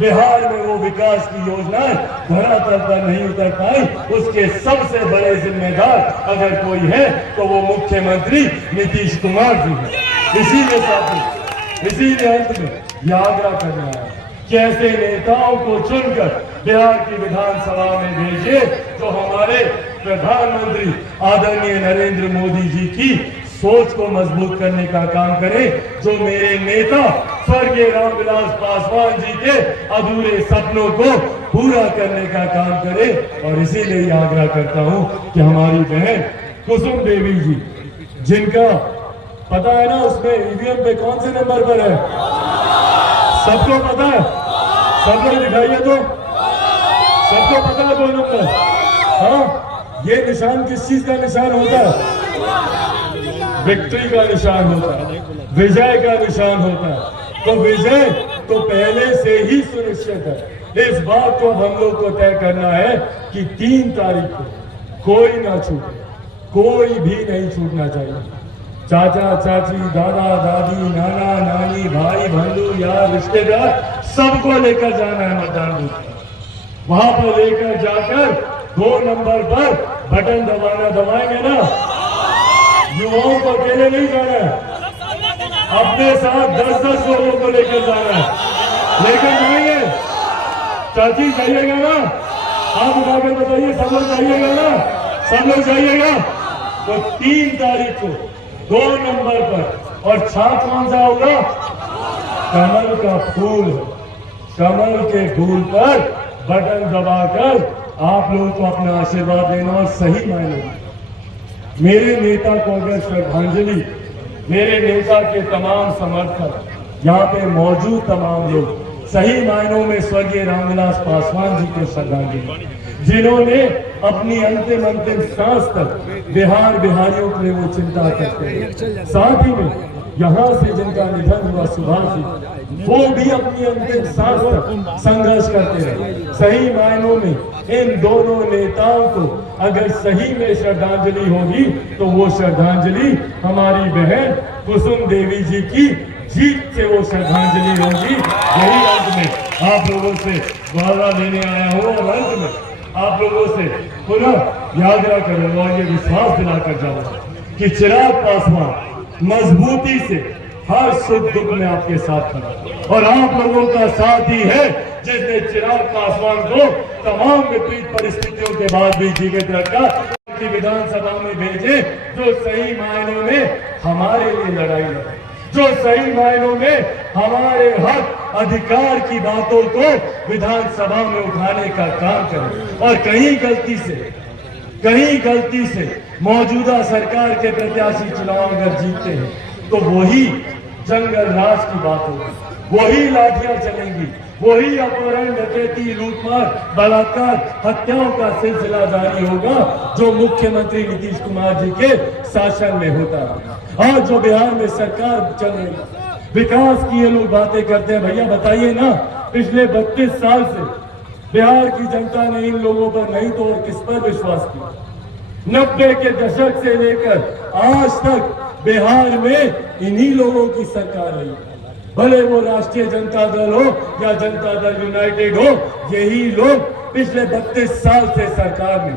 बिहार में वो विकास की योजनाएं धरातल पर नहीं उतर पाई, उसके सबसे बड़े जिम्मेदार अगर कोई है तो वो मुख्यमंत्री नीतीश कुमार जी है। इसीलिए साथी, इसीलिए अंत में यह आग्रह करना है कि ऐसे नेताओं को चुनकर बिहार की विधानसभा में भेजे जो हमारे प्रधानमंत्री आदरणीय नरेंद्र मोदी जी की सोच को मजबूत करने का काम करे, जो मेरे नेता स्वर्गीय रामविलास पासवान जी के अधूरे सपनों को पूरा करने का काम करे। और इसीलिए आग्रह करता हूं कि हमारी बहन कुसुम देवी जी, जिनका पता है ना उसमें ईवीएम पे कौन से नंबर पर है, सबको पता है, सब लोग दिखाइए तो, सबको पता है 2 नंबर। हाँ, ये निशान किस चीज का निशान होता है? विक्ट्री का निशान होता है, विजय का निशान होता है। तो विजय तो पहले से ही सुनिश्चित है। इस बात को हम लोग को तय करना है कि 3 तारीख को कोई ना छूटे, कोई भी नहीं छूटना चाहिए। चाचा चाची, दादा दादी, नाना नानी, भाई बंधु, यार रिश्तेदार, सबको लेकर जाना है मतदान बूथ। वहां पर लेकर जाकर 2 नंबर पर बटन दबाएंगे ना। युवाओं को अकेले नहीं जाना है, अपने साथ 10-10 लोगों को लेकर जाना है, लेकर जाएंगे। चाची जाइएगा ना, आप उठाकर बताइए, सब लोग जाइएगा ना, सब लोग जाइएगा। तो 3 तारीख को 2 नंबर पर, और छाप कौन सा होगा? कमल का फूल। कमल के फूल पर बटन दबाकर आप लोगों को अपना आशीर्वाद देना। और सही मायने मेरे नेता को अगर श्रद्धांजलि, मेरे नेता के तमाम समर्थक, यहाँ पे मौजूद तमाम लोग सही मायनों में स्वर्गीय रामविलास पासवान जी को श्रद्धांजलि, जिन्होंने अपनी अंतिम सांस तक बिहारियों के लिए वो चिंता करते हैं। साथ ही में यहाँ से जिनका निधन हुआ सुभाष जी, वो भी अपनी अंतिम सांस तक संघर्ष करते रहे। सही मायनों में इन दोनों नेताओं को अगर सही में श्रद्धांजलि होगी तो वो श्रद्धांजलि हमारी बहन कुसुम देवी जी की जीत से वो श्रद्धांजलि होगी। यही अंत में आप लोगों से वादा लेने आया हूँ, और अंत में आप लोगों से पुनः याद करूंगा और ये विश्वास दिलाकर जाऊंगा कि चिराग पासवान मजबूती से हर सुख दुख में आपके साथ खड़ा, और आप लोगों का साथ ही है जिसने चिराग पासवान को तमाम विपरीत परिस्थितियों के बाद भी जीवित रखा, कि विधानसभा में भेजे, जो सही मायनों में हमारे लिए लड़ाई लड़े, जो सही मायनों में हमारे हक अधिकार की बातों को विधानसभा में उठाने का काम करे। और कहीं गलती से मौजूदा सरकार के प्रत्याशी चुनाव अगर जीतते हैं तो वही जंगल राज की बात होगी, वही लाठियां चलेंगी, वही अपहरण, डकैती, लूटमार, बलात्कार, हत्याओं का सिलसिला जारी होगा जो मुख्यमंत्री नीतीश कुमार जी के शासन में होता है। आज जो बिहार में सरकार चल रही है, विकास की ये लोग बातें करते हैं, भैया बताइए ना, पिछले 32 साल से बिहार की जनता ने इन लोगों पर नहीं तो और किस पर विश्वास किया? 90 के दशक से लेकर आज तक बिहार में इन्हीं लोगों की सरकार रही, भले वो राष्ट्रीय जनता दल हो या जनता दल यूनाइटेड हो, यही लोग पिछले 32 साल से सरकार में।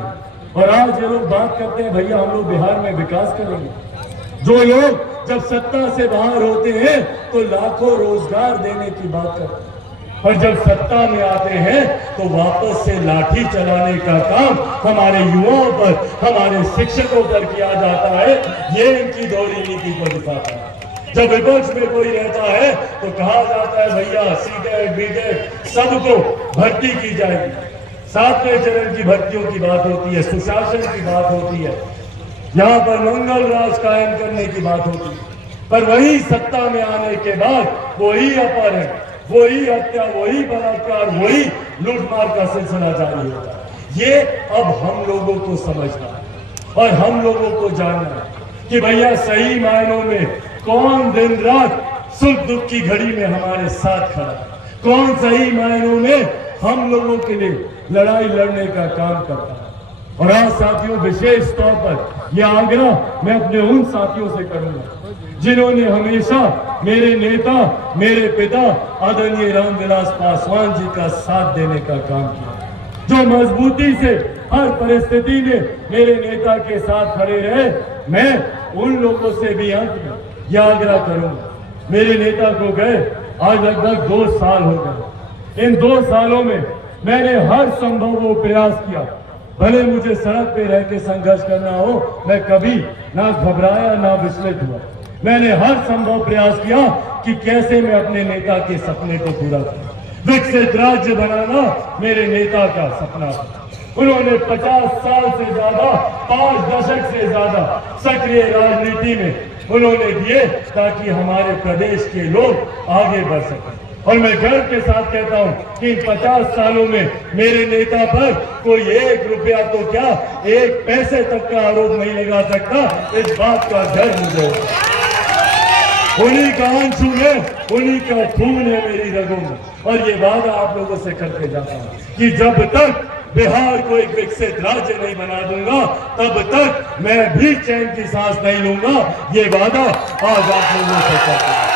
और आज ये लोग बात करते हैं भैया हम लोग बिहार में विकास करेंगे। जो लोग जब सत्ता से बाहर होते हैं तो लाखों रोजगार देने की बात करते हैं, और जब सत्ता में आते हैं तो वापस से लाठी चलाने का काम हमारे युवाओं पर, हमारे शिक्षकों पर किया जाता है। ये इनकी दोहरी नीति को दिखाता है। जब विपक्ष में कोई रहता है तो कहा जाता है भैया सीटेट बीटेट सबको भर्ती की जाएगी, 7वें चरण की भर्तियों की बात होती है, सुशासन की बात होती है, यहाँ पर मंगल राज कायम करने की बात होती है। पर वही सत्ता में आने के बाद वही अपहरण, वही हत्या, वही बलात्कार, वही लूटमार का सिलसिला जारी होता है। ये अब हम लोगों को समझना है और हम लोगों को जानना है कि भैया सही मायनों में कौन दिन रात सुख दुख की घड़ी में हमारे साथ खड़ा है, कौन सही मायनों में हम लोगों के लिए लड़ाई लड़ने का काम करता है। और आज साथियों, विशेष तौर पर यह आग्रह मैं अपने उन साथियों से करूंगा जिन्होंने हमेशा मेरे नेता, मेरे पिता आदरणीय रामविलास पासवान जी का साथ देने का काम किया, जो मजबूती से हर परिस्थिति में मेरे नेता के साथ खड़े रहे। मैं उन लोगों से भी अंत में यह आग्रह करूंगा, मेरे नेता को गए आज लगभग 2 साल हो गए। इन 2 सालों में मैंने हर संभव वो प्रयास किया, भले मुझे सड़क पे रह के संघर्ष करना हो, मैं कभी ना घबराया ना विचलित हुआ। मैंने हर संभव प्रयास किया कि कैसे मैं अपने नेता के सपने को पूरा करूं। विकसित राज्य बनाना मेरे नेता का सपना था। उन्होंने 50 साल से ज्यादा, 5 दशक से ज्यादा सक्रिय राजनीति में उन्होंने दिए ताकि हमारे प्रदेश के लोग आगे बढ़ सकें। और मैं गर्व के साथ कहता हूं कि इन 50 सालों में मेरे नेता पर कोई 1 रुपया तो क्या 1 पैसे तक का आरोप नहीं लगा सकता। इस बात का डर मुझे, उन्हीं का आंसू है, उन्हीं का खून है मेरी रगों में। और ये वादा आप लोगों से करके जाता हूं कि जब तक बिहार को एक विकसित राज्य नहीं बना दूंगा, तब तक मैं भी चैन की सांस नहीं लूंगा। ये वादा आज आप लोगों से करता हूं।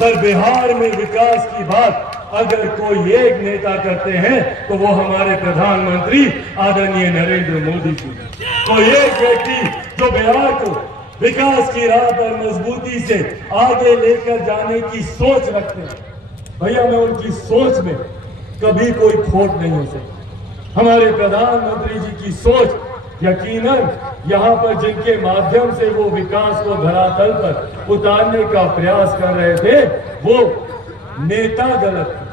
पर बिहार में विकास की बात अगर कोई एक नेता करते हैं तो वो हमारे प्रधानमंत्री आदरणीय नरेंद्र मोदी जी। कोई एक व्यक्ति जो बिहार को विकास की राह पर मजबूती से आगे लेकर जाने की सोच रखते हैं, भैया मैं उनकी सोच में कभी कोई खोट नहीं हो सकती। हमारे प्रधानमंत्री जी की सोच यकीनन यहाँ पर जिनके माध्यम से वो विकास को धरातल पर उतारने का प्रयास कर रहे थे, वो नेता गलत थे।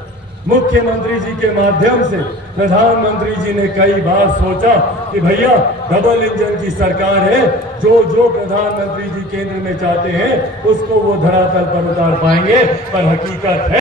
मुख्यमंत्री जी के माध्यम से प्रधानमंत्री जी ने कई बार सोचा कि भैया डबल इंजन की सरकार है, जो प्रधानमंत्री जी केंद्र में चाहते हैं उसको वो धरातल पर उतार पाएंगे। पर हकीकत है